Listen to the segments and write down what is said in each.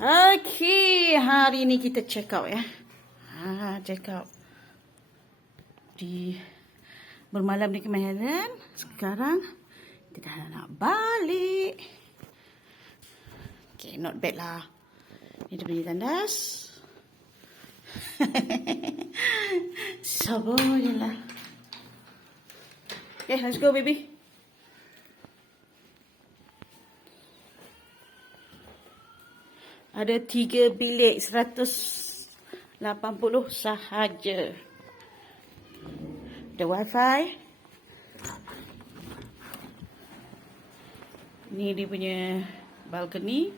Okey, hari ni kita check out ya. Check out. Bermalam di Kemahiran. Sekarang kita dah nak balik. Okay, not bad lah. Ini dia punya tandas. Sabar je lah. Okay, let's go baby. Ada 3 bilik 180 sahaja. Ada wifi. Ni dia punya balcony.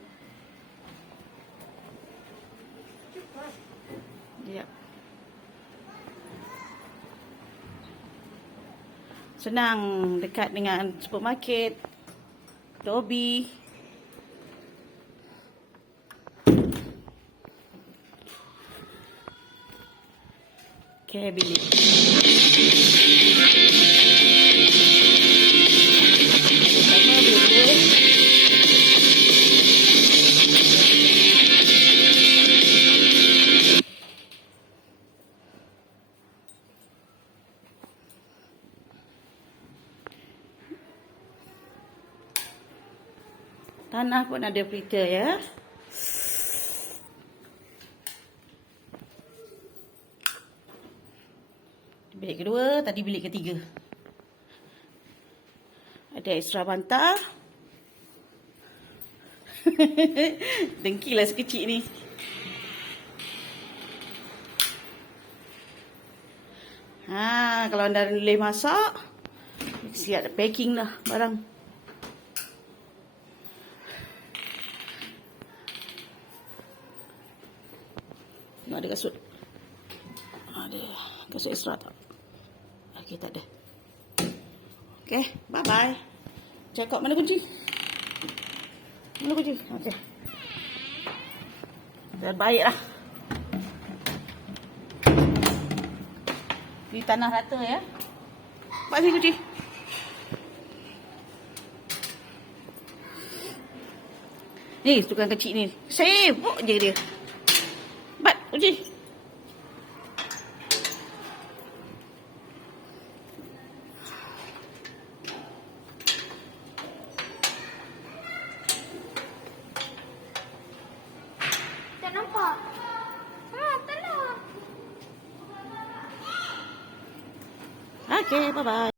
Yep. Senang, dekat dengan supermarket, lobby. Okay, bilik. Tanah pun ada filter ya. Bilik kedua, tadi bilik ketiga. Ada ekstra bantal. Dengkilah sekecil ni. Kalau anda boleh masak, siap packing dah barang. Ada kasut. Ada kasut ekstra tak? Okey, tak ada. Okey, bye-bye. Cakap mana kunci? Mana kunci? Okey. Dah baiklah. Di tanah rata ya. Pak sini kunci. Ni, tukang kecil ni. Sibuk je dia. Bat, kunci. Tak nampak. Telur. Okay, bye-bye.